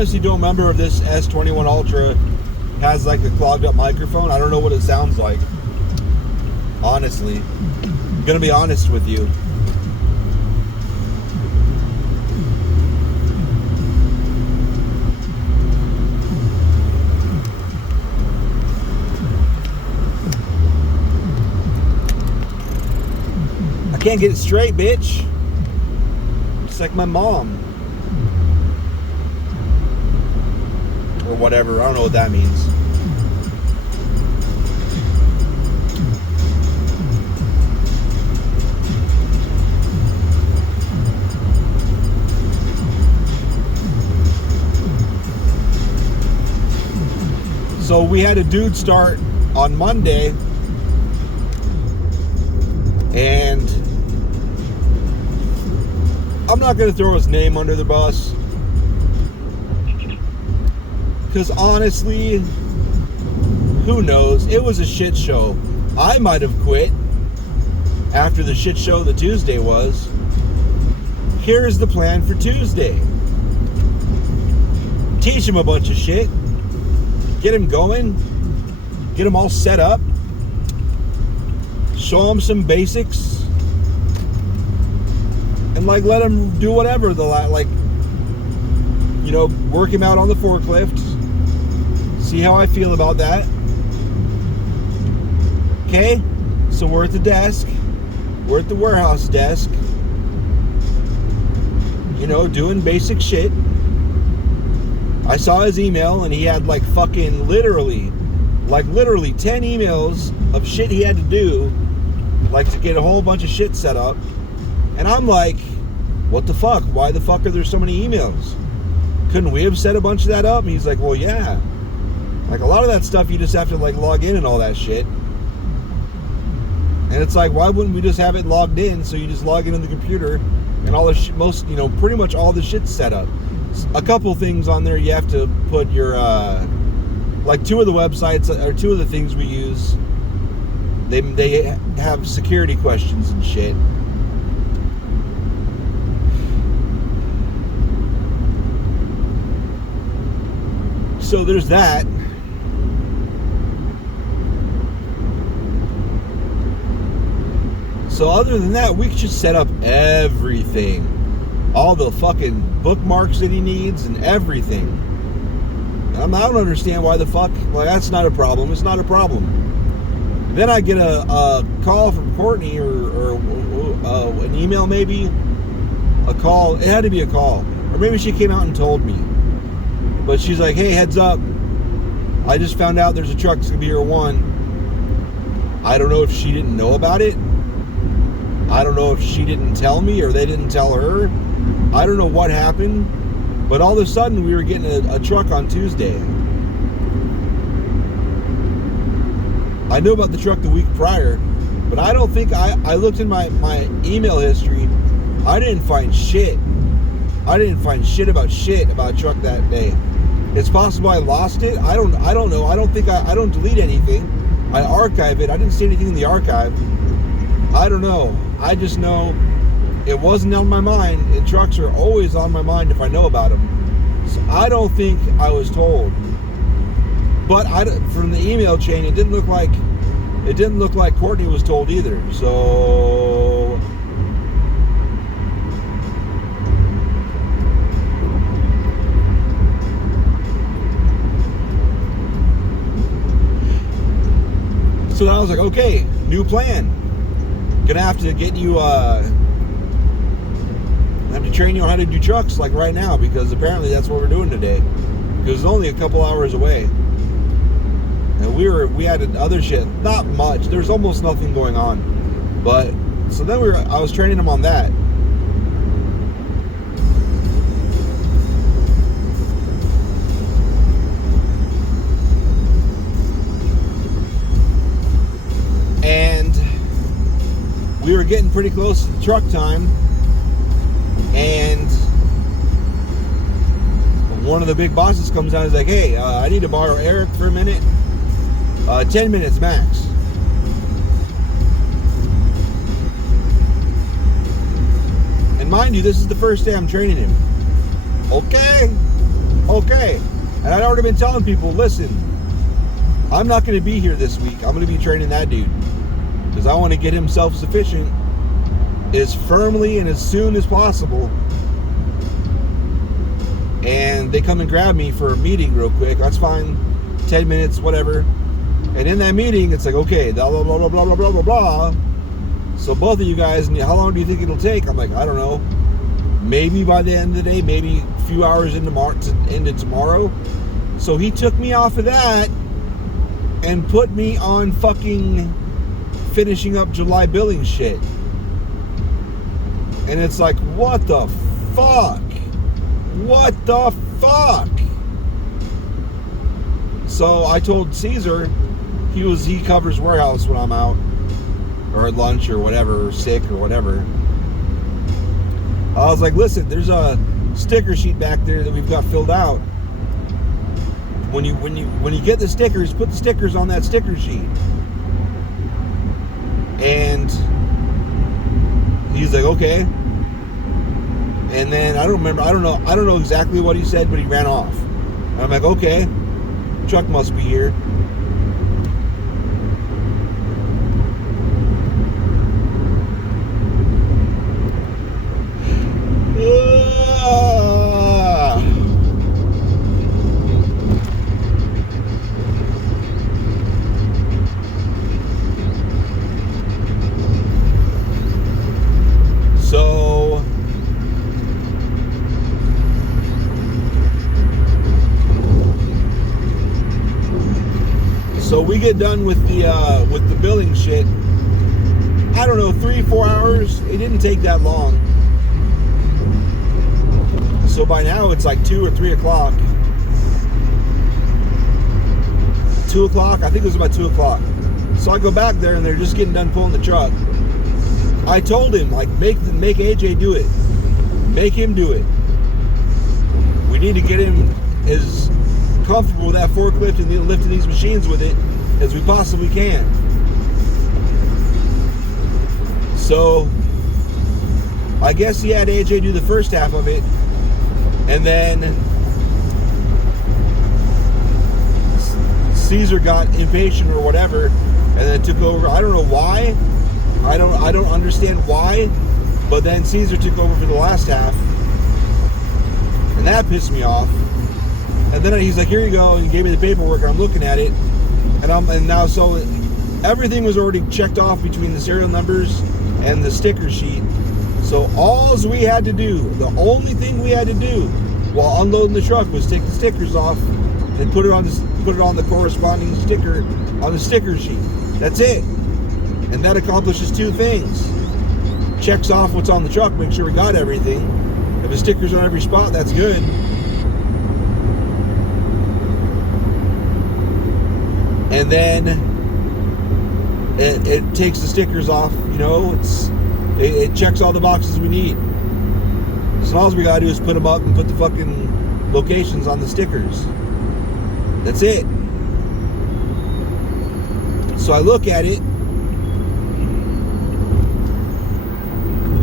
honestly don't remember if this S21 Ultra has like a clogged up microphone. I don't know what it sounds like. Honestly. I'm gonna be honest with you. I can't get it straight, bitch. Just like my mom. Or whatever. I don't know what that means. So we had a dude start on Monday, and I'm not going to throw his name under the bus, because honestly, who knows? It was a shit show. I might have quit after the shit show that Tuesday was. Here's the plan for Tuesday. Teach him a bunch of shit. Get him going. Get him all set up. Show him some basics. And like let him do whatever. Work him out on the forklift. See how I feel about that. Okay? So we're at the desk. We're at the warehouse desk. Doing basic shit. I saw his email and he had literally 10 emails of shit he had to do, to get a whole bunch of shit set up. And I'm like, what the fuck? Why the fuck are there so many emails? Couldn't we have set a bunch of that up? And he's like, well, yeah. A lot of that stuff you just have to log in and all that shit. And it's like, why wouldn't we just have it logged in? So you just log into the computer and all the pretty much all the shit's set up. A couple things on there you have to put your two of the websites or two of the things we use, they have security questions and shit. So there's that. So other than that, we should set up everything. All the fucking bookmarks that he needs and everything. I don't understand why the fuck. That's not a problem. It's not a problem. And then I get a call from Courtney or an email maybe. A call. It had to be a call. Or maybe she came out and told me. But she's like, hey, heads up. I just found out there's a truck that's going to be here at 1. I don't know if she didn't know about it. I don't know if she didn't tell me or they didn't tell her. I don't know what happened, but all of a sudden we were getting a truck on Tuesday. I knew about the truck the week prior, but I don't think I looked in my email history. I didn't find shit. I didn't find shit about truck that day. It's possible I lost it. I don't know. I don't delete anything. I archive it. I didn't see anything in the archive. I don't know. I just know it wasn't on my mind, and trucks are always on my mind if I know about them. So I don't think I was told. But from the email chain, it didn't look like Courtney was told either. So I was like, okay, new plan. Gonna have to get you have to train you on how to do trucks right now, because apparently that's what we're doing today, because it's only a couple hours away, and we had other shit, not much, there's almost nothing going on, but so then I was training him on that. And we were getting pretty close to the truck time, and one of the big bosses comes out and is like, hey, I need to borrow Eric for a minute. 10 minutes max. And mind you, this is the first day I'm training him. Okay. okay. And I'd already been telling people, listen, I'm not going to be here this week. I'm going to be training that dude because I want to get him self-sufficient as firmly and as soon as possible. And they come and grab me for a meeting real quick. That's fine. 10 minutes, whatever. And in that meeting, it's like, okay, blah, blah, blah, blah, blah, blah, blah, blah. So both of you guys, how long do you think it'll take? I'm like, I don't know. Maybe by the end of the day, maybe a few hours into tomorrow. So he took me off of that and put me on fucking finishing up July billing shit. And it's like, what the fuck? What the fuck? So I told Caesar, he covers warehouse when I'm out, or at lunch or whatever, or sick or whatever. I was like, listen, there's a sticker sheet back there that we've got filled out. When you get the stickers, put the stickers on that sticker sheet. And he's like, okay. And then I don't know exactly what he said, but he ran off. And I'm like, okay, truck must be here. So we get done with the billing shit. I don't know, 3-4 hours. It didn't take that long. So by now it's like 2 or 3 o'clock. 2 o'clock? I think it was about 2 o'clock. So I go back there and they're just getting done pulling the truck. I told him, like, make AJ do it. Make him do it. We need to get him as comfortable with that forklift and lifting these machines with it as we possibly can. So I guess he had AJ do the first half of it, and then Caesar got impatient or whatever, and then took over. I don't know why. I don't understand why, but then Caesar took over for the last half, and that pissed me off. And then he's like, here you go, and he gave me the paperwork, and I'm looking at it, and now so everything was already checked off between the serial numbers and the sticker sheet. So all we had to do, the only thing we had to do while unloading the truck was take the stickers off and put it on the corresponding sticker on the sticker sheet. That's it. And that accomplishes 2 things. Checks off what's on the truck, make sure we got everything. If the sticker's on every spot, that's good. And then it takes the stickers off, you know, it checks all the boxes we need. So all we gotta do is put them up and put the fucking locations on the stickers. That's it. So I look at it,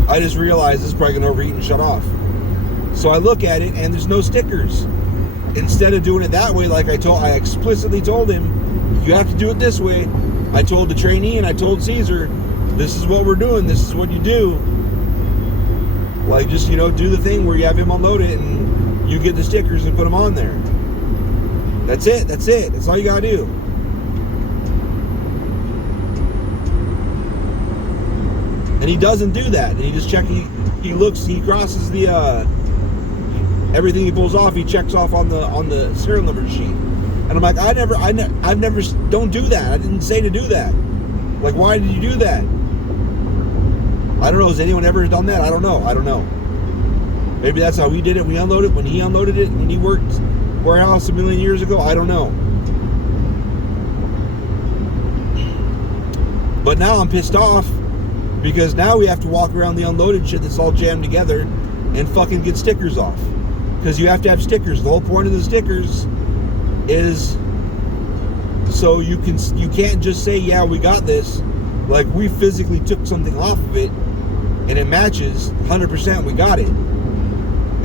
I just realized this is probably gonna overheat and shut off. So I look at it and there's no stickers. Instead of doing it that way, like I explicitly told him, you have to do it this way. I told the trainee and I told Caesar, this is what we're doing, this is what you do. Like, just, you know, do the thing where you have him unload it and you get the stickers and put them on there. That's it. That's all you gotta do. And he doesn't do that. And he just he looks, he crosses the everything he pulls off, he checks off on the serial number sheet. And I'm like, I've never, don't do that. I didn't say to do that. Like, why did you do that? I don't know. Has anyone ever done that? I don't know. Maybe that's how we did it. We unloaded when he unloaded it when he worked warehouse a million years ago. I don't know. But now I'm pissed off because now we have to walk around the unloaded shit that's all jammed together and fucking get stickers off. Because you have to have stickers. The whole point of the stickers is so you can't just say, yeah, we got this. Like, we physically took something off of it and it matches 100%, we got it.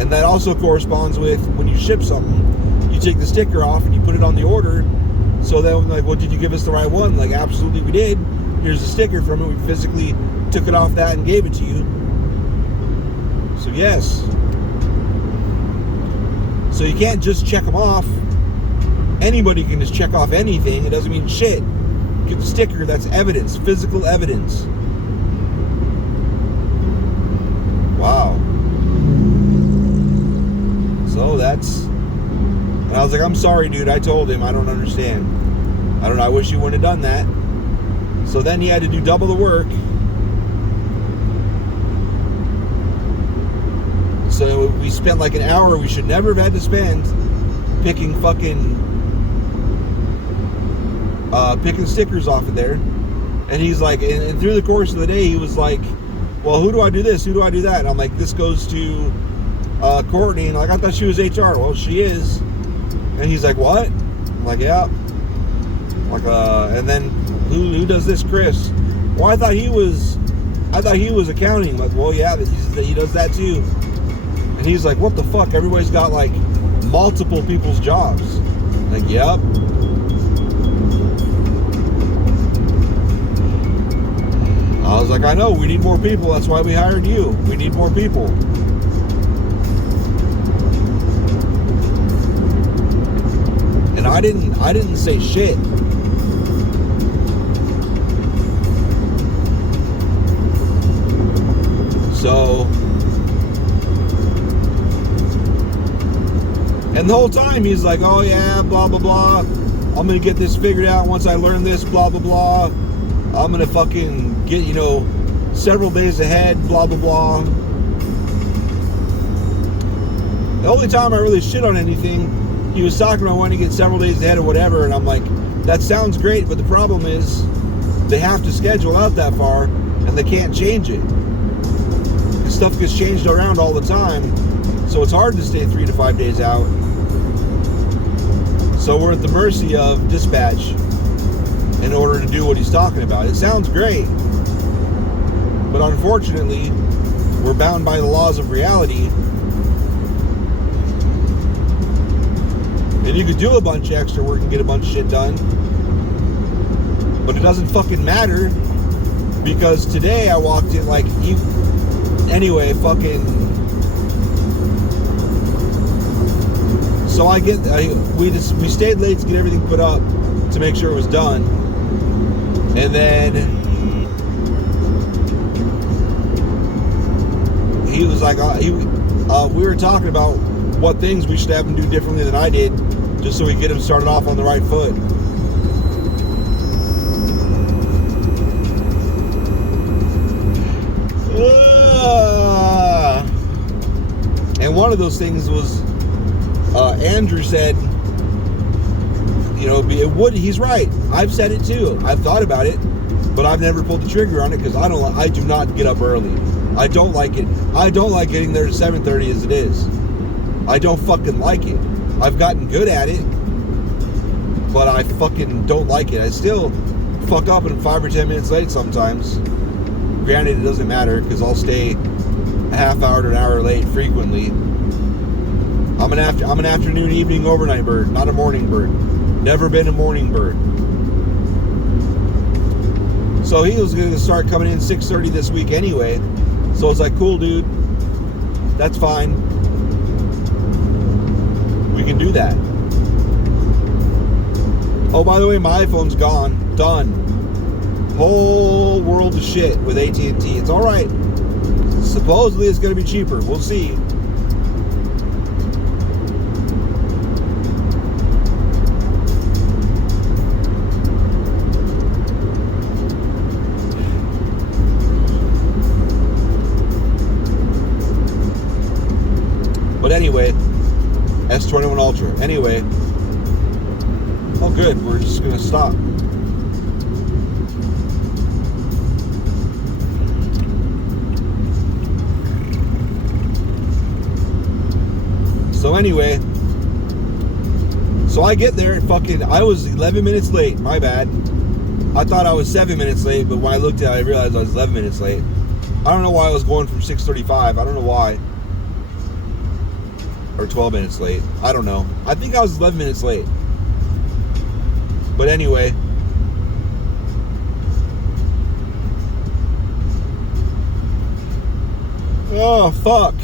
And that also corresponds with when you ship something, you take the sticker off and you put it on the order. So then, like, well, did you give us the right one? Like, absolutely we did. Here's the sticker from it. We physically took it off that and gave it to you. So yes. So you can't just check them off. Anybody can just check off anything. It doesn't mean shit. Get the sticker. That's evidence. Physical evidence. Wow. So that's... And I was like, I'm sorry, dude. I told him. I don't understand. I don't know. I wish you wouldn't have done that. So then he had to do double the work. So we spent like an hour we should never have had to spend picking picking stickers off of there. And he's like, and through the course of the day, he was like, well, who do I do this? Who do I do that? And I'm like, this goes to Courtney. And like, I thought she was HR. Well, she is. And he's like, what? I'm like, yeah. Like, and then who does this? Chris. Well, I thought he was accounting. Like, well, yeah, he does that too. And he's like, what the fuck? Everybody's got like multiple people's jobs. Like, yep. I was like, I know, we need more people. That's why we hired you. We need more people. And I didn't say shit. So, and the whole time he's like, oh yeah, blah, blah, blah. I'm going to get this figured out once I learn this, blah, blah, blah. I'm going to fucking get, several days ahead, blah, blah, blah. The only time I really shit on anything, he was talking about wanting to get several days ahead or whatever, and I'm like, that sounds great, but the problem is they have to schedule out that far, and they can't change it. Stuff gets changed around all the time, so it's hard to stay 3 to 5 days out. So we're at the mercy of dispatch in order to do what he's talking about. It sounds great, but unfortunately, we're bound by the laws of reality. And you could do a bunch of extra work and get a bunch of shit done, but it doesn't fucking matter, because today I walked in like... Anyway, so we stayed late to get everything put up to make sure it was done, and then he was like, we were talking about what things we should have him do differently than I did, just so we get him started off on the right foot. And one of those things was, Andrew said, he's right. I've said it too. I've thought about it, but I've never pulled the trigger on it because I do not get up early. I don't like it. I don't like getting there at 7:30 as it is. I don't fucking like it. I've gotten good at it, but I fucking don't like it. I still fuck up and I'm 5 or 10 minutes late sometimes. Granted, it doesn't matter because I'll stay a half hour to an hour late frequently. I'm an afternoon, evening, overnight bird, not a morning bird. Never been a morning bird. So he was going to start coming in 6:30 this week anyway. So it's like, cool, dude. That's fine. We can do that. Oh, by the way, my iPhone's gone. Done. Whole world of shit with AT&T. It's all right. Supposedly it's going to be cheaper. We'll see. But anyway, S21 Ultra. Anyway. Oh, good. We're just going to stop. So anyway, so I get there and I was 11 minutes late. My bad. I thought I was 7 minutes late, but when I looked at it, I realized I was 11 minutes late. I don't know why I was going from 6:35. I don't know why. or 12 minutes late. I don't know. I think I was 11 minutes late. But anyway. Oh, fuck.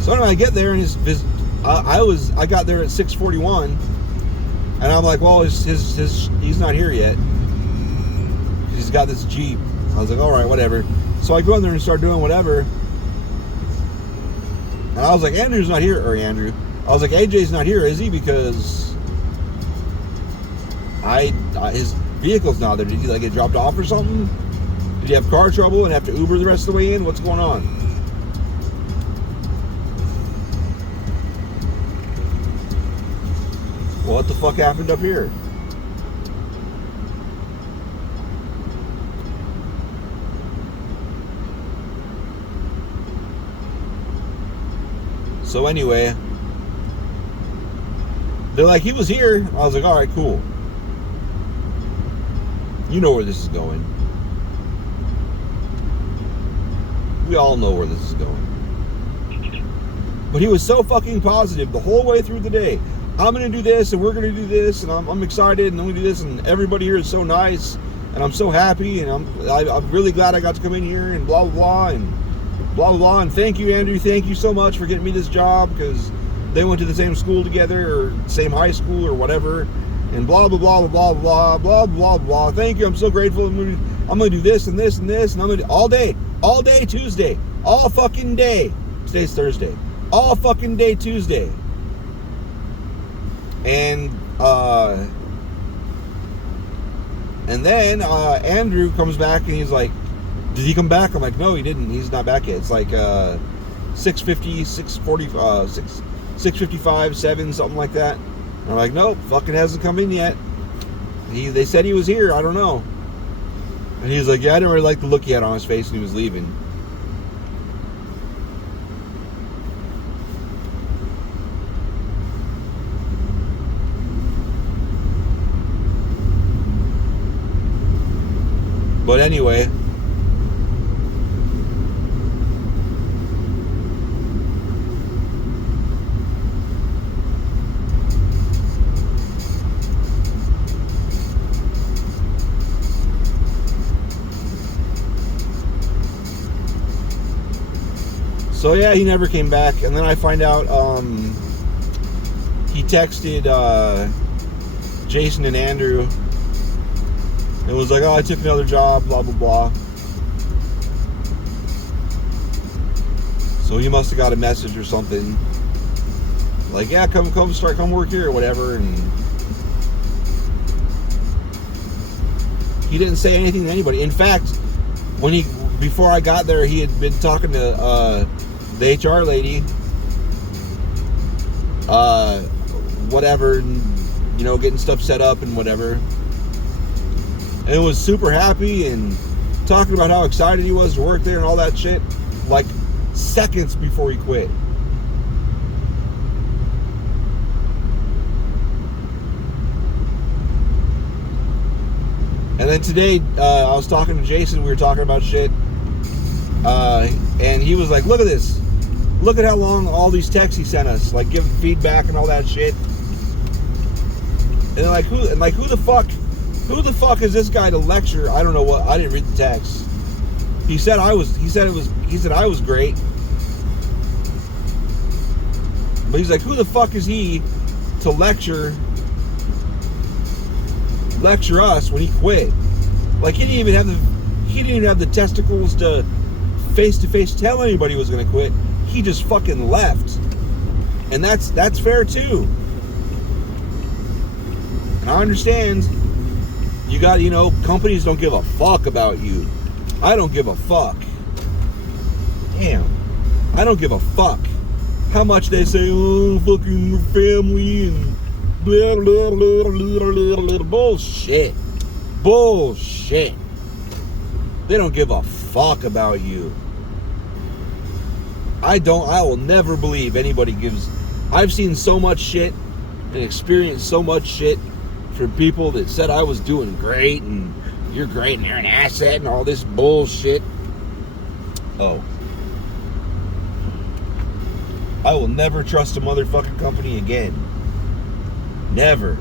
So anyway, I get there and I got there at 6:41, and I'm like, well, he's not here yet. He's got this Jeep. I was like, all right, whatever. So I go in there and start doing whatever. And I was like, Andrew's not here, or Andrew. I was like, AJ's not here, is he? Because his vehicle's not there. Did he like get dropped off or something? Did he have car trouble and have to Uber the rest of the way in? What's going on? Well, what the fuck happened up here? So anyway, they're like, he was here. I was like, all right, cool. You know where this is going. We all know where this is going. But he was so fucking positive the whole way through the day. I'm going to do this, and we're going to do this, and I'm excited, and I'm going to do this, and everybody here is so nice, and I'm so happy, and I'm really glad I got to come in here, and blah, blah, blah, and blah, blah, blah, and thank you, Andrew, thank you so much for getting me this job, because they went to the same school together, or same high school, or whatever, and blah, blah, blah, blah, blah, blah, blah, blah, thank you, I'm so grateful, I'm going to do this, and this, and this, and I'm going to do all day Tuesday, all fucking day. Today's Thursday. All fucking day Tuesday. And then Andrew comes back and he's like, did he come back? I'm like, no, he didn't. He's not back yet. It's like 6:50, 6:40, 6:55, 7, something like that. And I'm like, nope, fucking hasn't come in yet. They said he was here. I don't know. And he's like, yeah, I didn't really like the look he had on his face when he was leaving. But anyway, so yeah, he never came back. And then I find out he texted Jason and Andrew. It was like, oh, I took another job, blah, blah, blah. So he must have got a message or something. Like, yeah, come work here or whatever. And he didn't say anything to anybody. In fact, before I got there, he had been talking to the HR lady. Whatever, and, getting stuff set up and whatever. And was super happy and talking about how excited he was to work there and all that shit, like seconds before he quit. And then today, I was talking to Jason, we were talking about shit, and he was like, look at this. Look at how long all these texts he sent us, like giving feedback and all that shit. And like, who the fuck is this guy to lecture? I don't know what. I didn't read the text. He said I was great. But he's like, who the fuck is he to lecture us when he quit? Like he didn't even have the testicles to face tell anybody he was going to quit. He just fucking left. And that's fair too. And I understand. You got, companies don't give a fuck about you. I don't give a fuck. Damn. I don't give a fuck how much they say, oh, fucking family and blah, blah, blah, blah, blah, blah. Bullshit. Bullshit. They don't give a fuck about you. I will never believe anybody gives. I've seen so much shit and experienced so much shit from people that said I was doing great and you're great and you're an asset and all this bullshit. Oh. I will never trust a motherfucking company again. Never.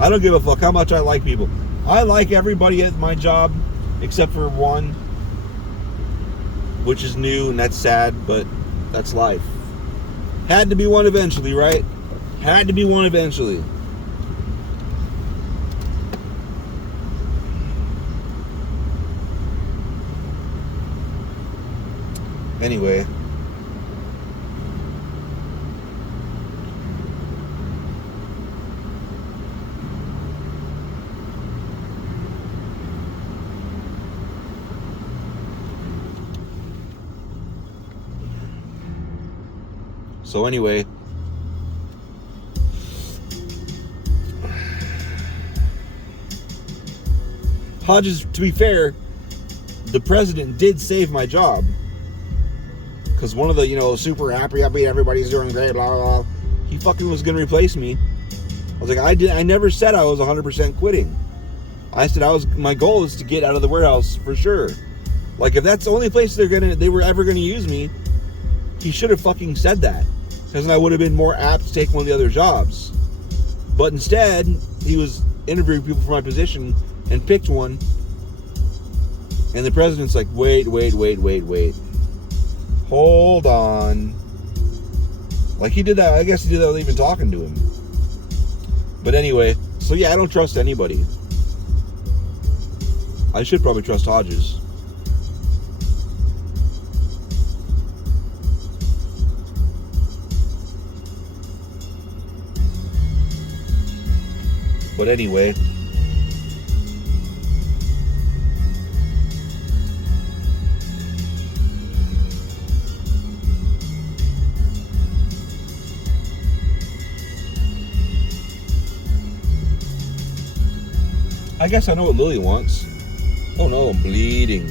I don't give a fuck how much I like people. I like everybody at my job except for one, which is new, and that's sad, but that's life. Had to be one eventually, right? Had to be one eventually. Anyway. So anyway, Hodges, to be fair, the president did save my job. Because one of the, super happy, everybody's doing great, blah, blah, blah. He fucking was going to replace me. I was like, I never said I was 100% quitting. I said my goal is to get out of the warehouse for sure. Like, if that's the only place they were ever going to use me, he should have fucking said that. Because then I would have been more apt to take one of the other jobs. But instead, he was interviewing people for my position and picked one. And the president's like, wait. Hold on. Like, he did that. I guess he did that without even talking to him. But anyway, so yeah, I don't trust anybody. I should probably trust Hodges. But anyway, I guess I know what Lily wants. Oh no, I'm bleeding.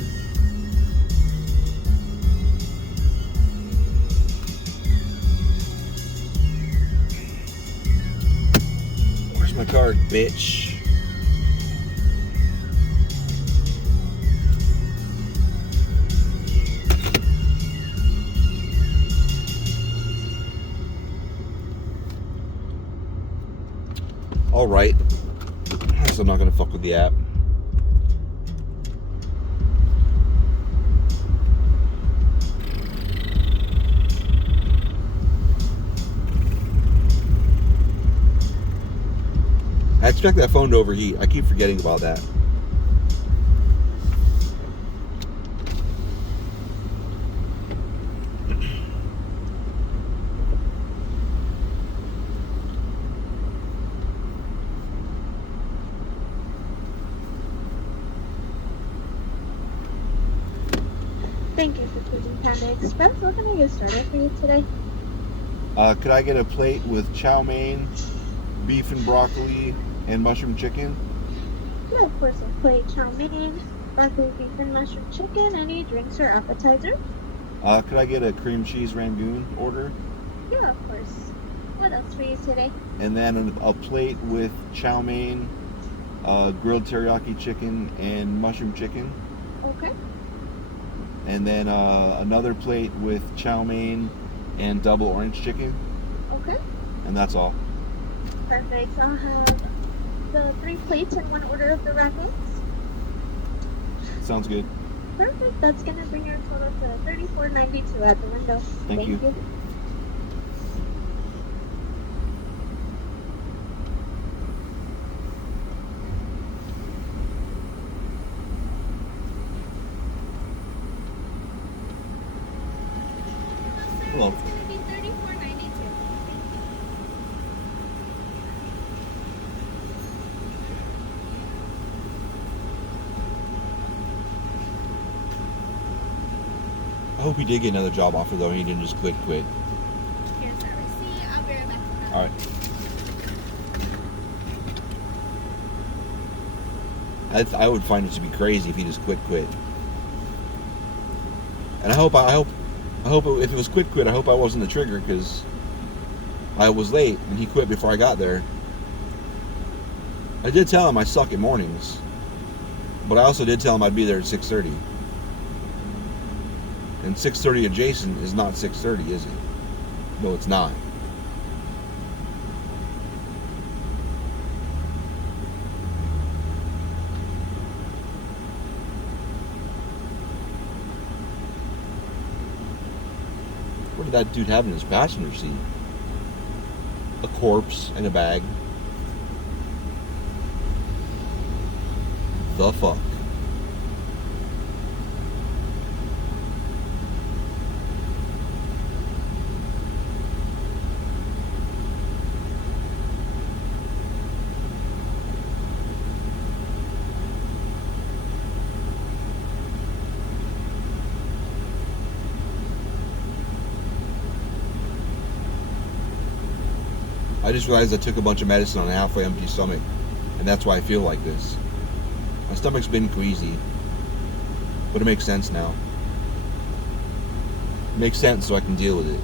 Where's my card, bitch? All right. So I'm not gonna fuck with the app. I expect that phone to overheat. I keep forgetting about that. Thank you for choosing Panda Express. What can I get started for you today? Could I get a plate with chow mein, beef and broccoli, and mushroom chicken? Yeah, of course. A plate chow mein, broccoli, beef, and mushroom chicken. Any drinks or appetizer? Could I get a cream cheese rangoon order? Yeah, of course. What else for you today? And then a plate with chow mein, grilled teriyaki chicken, and mushroom chicken. Okay. And then another plate with chow mein and double orange chicken. Okay. And that's all. Perfect. I'll have the 3 plates and 1 order of the ragoons. Sounds good. Perfect. That's going to bring your total to $34.92 at the window. Thank you. Hello. It's going to be $34.92. I hope he did get another job offer though. He didn't just quit. Here's the receipt. I'll be right back. All right. I would find it to be crazy if he just quit. And I hope if it was quit, I hope I wasn't the trigger because I was late and he quit before I got there. I did tell him I suck at mornings, but I also did tell him I'd be there at 6:30. And 630 adjacent is not 630, is it? No, it's not. What did that dude have in his passenger seat? A corpse and a bag. The fuck? I just realized I took a bunch of medicine on a halfway empty stomach, and that's why I feel like this. My stomach's been queasy, but it makes sense now. It makes sense so I can deal with it.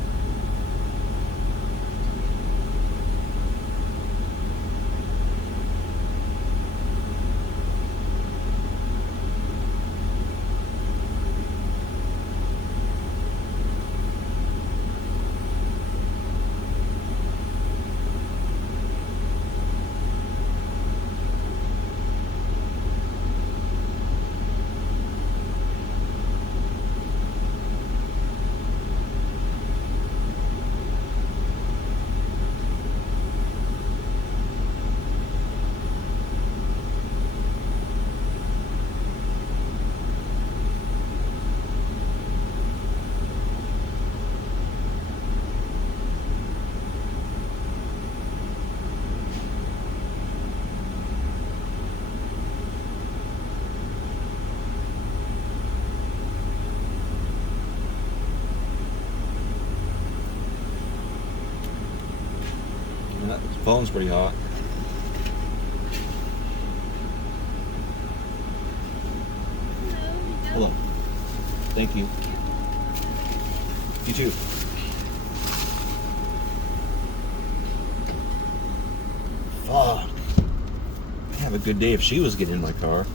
The phone's pretty hot. Hello. Thank you. You too. Fuck. I'd have a good day if she was getting in my car.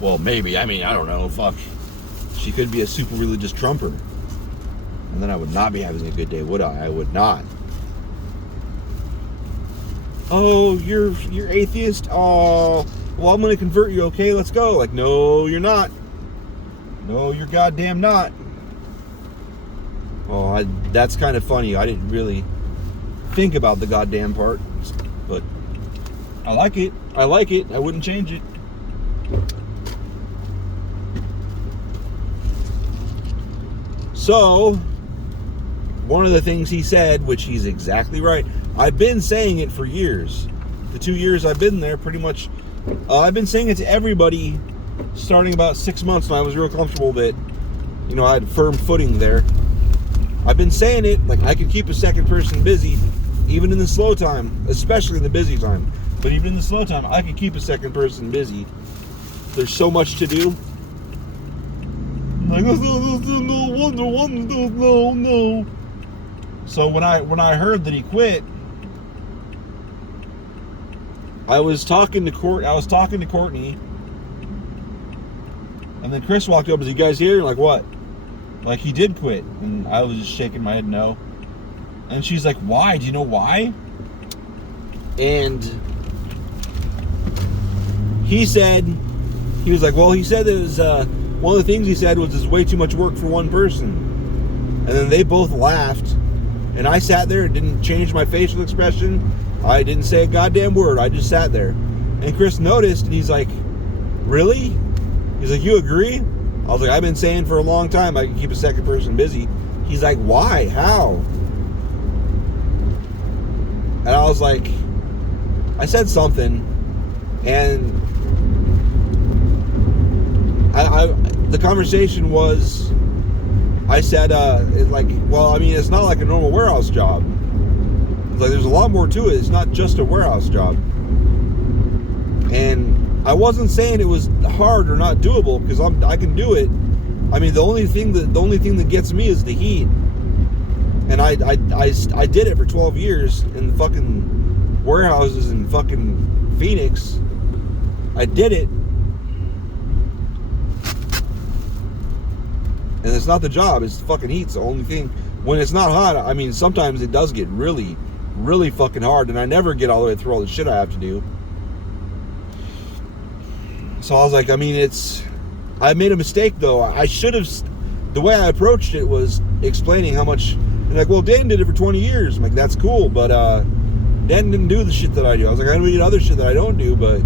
Well, maybe. I mean, I don't know. Fuck. She could be a super religious Trumper. And then I would not be having a good day, would I? I would not. Oh, you're atheist? Oh, well, I'm going to convert you, okay? Let's go. Like, no, you're not. No, you're goddamn not. Oh, that's kind of funny. I didn't really think about the goddamn part. But I like it. I like it. I wouldn't change it. So, one of the things he said, which he's exactly right, I've been saying it for years. The 2 years I've been there, pretty much, I've been saying it to everybody starting about 6 months when I was real comfortable that, you know, I had firm footing there. I've been saying it, like I could keep a second person busy, even in the slow time, especially in the busy time. But even in the slow time, I could keep a second person busy. There's so much to do. Like, no. So when I heard that he quit, I was talking to Courtney, and then Chris walked up. Is you guys here? Like, what? Like, he did quit, and I was just shaking my head no. And she's like, why? Do you know why? And he was like, well, he said it was one of the things he said was it's way too much work for one person. And then they both laughed, and I sat there and didn't change my facial expression. I didn't say a goddamn word. I just sat there. And Chris noticed, and he's like, really? He's like, you agree? I was like, I've been saying for a long time I can keep a second person busy. He's like, why? How? And I was like, I said something, and the conversation was, I said, well, I mean, it's not like a normal warehouse job. Like, there's a lot more to it. It's not just a warehouse job. And I wasn't saying it was hard or not doable, because I can do it. I mean, the only thing that gets me is the heat. And I did it for 12 years in the fucking warehouses in fucking Phoenix. I did it. And it's not the job, it's the fucking heat's the only thing. When it's not hot, I mean, sometimes it does get really, really fucking hard, and I never get all the way through all the shit I have to do. So I was like, I mean, I made a mistake though. I should have, the way I approached it was explaining how much, and like, well, Dan did it for 20 years. I'm like, that's cool, but Dan didn't do the shit that I do. I was like, I need other shit that I don't do, but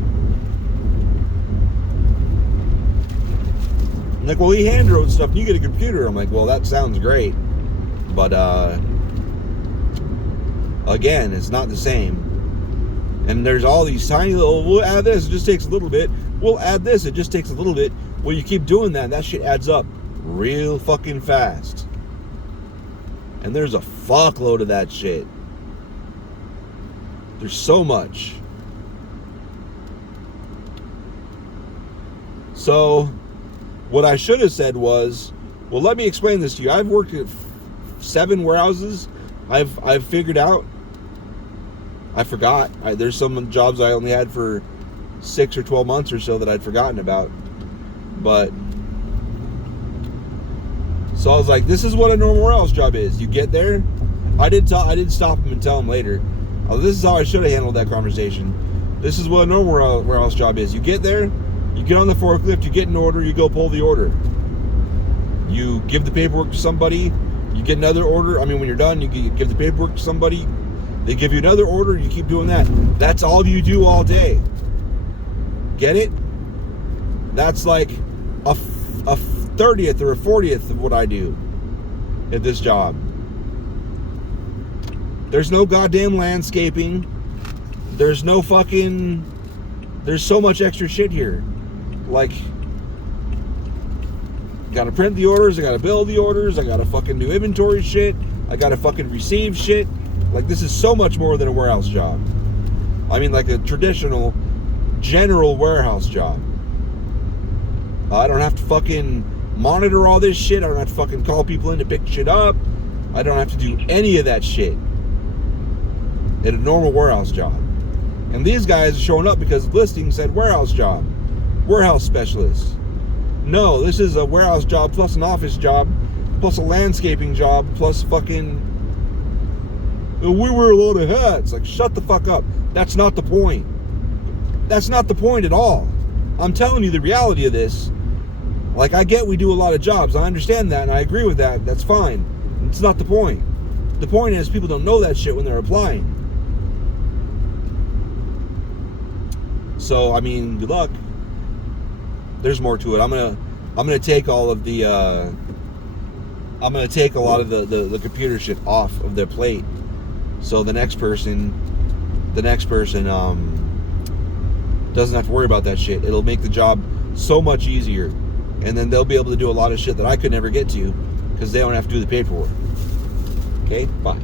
I'm like, well, he hand wrote stuff and you get a computer. I'm like, well, that sounds great, but again, it's not the same. And there's all these tiny little, we'll add this, it just takes a little bit. We'll add this, it just takes a little bit. Well, you keep doing that, and that shit adds up real fucking fast. And there's a fuckload of that shit. There's so much. So, what I should have said was, well, let me explain this to you. I've worked at 7 warehouses. I've figured out. I forgot. There's some jobs I only had for 6 or 12 months or so that I'd forgotten about. But so I was like, this is what a normal warehouse job is. You get there. I did stop him and tell him later. Oh, this is how I should have handled that conversation. This is what a normal warehouse job is. You get there, you get on the forklift, you get an order, you go pull the order. You give the paperwork to somebody, you get another order. I mean, when you're done, you give the paperwork to somebody, they give you another order, you keep doing that. That's all you do all day. Get it? That's like a 30th or a 40th of what I do at this job. There's no goddamn landscaping. There's no fucking... There's so much extra shit here. Like, gotta print the orders, I gotta build the orders, I gotta fucking do inventory shit, I gotta fucking receive shit. Like, this is so much more than a warehouse job. I mean, like a traditional, general warehouse job. I don't have to fucking monitor all this shit. I don't have to fucking call people in to pick shit up. I don't have to do any of that shit at a normal warehouse job. And these guys are showing up because the listing said warehouse job, warehouse specialist. No, this is a warehouse job plus an office job plus a landscaping job plus fucking... We wear a lot of hats. Like, shut the fuck up. That's not the point. That's not the point at all. I'm telling you the reality of this. Like, I get we do a lot of jobs. I understand that, and I agree with that. That's fine. It's not the point. The point is people don't know that shit when they're applying. So, I mean, good luck. There's more to it. I'm gonna take all of the I'm gonna take a lot of the computer shit off of their plate. So the next person doesn't have to worry about that shit. It'll make the job so much easier. And then they'll be able to do a lot of shit that I could never get to because they don't have to do the paperwork. Okay? Bye.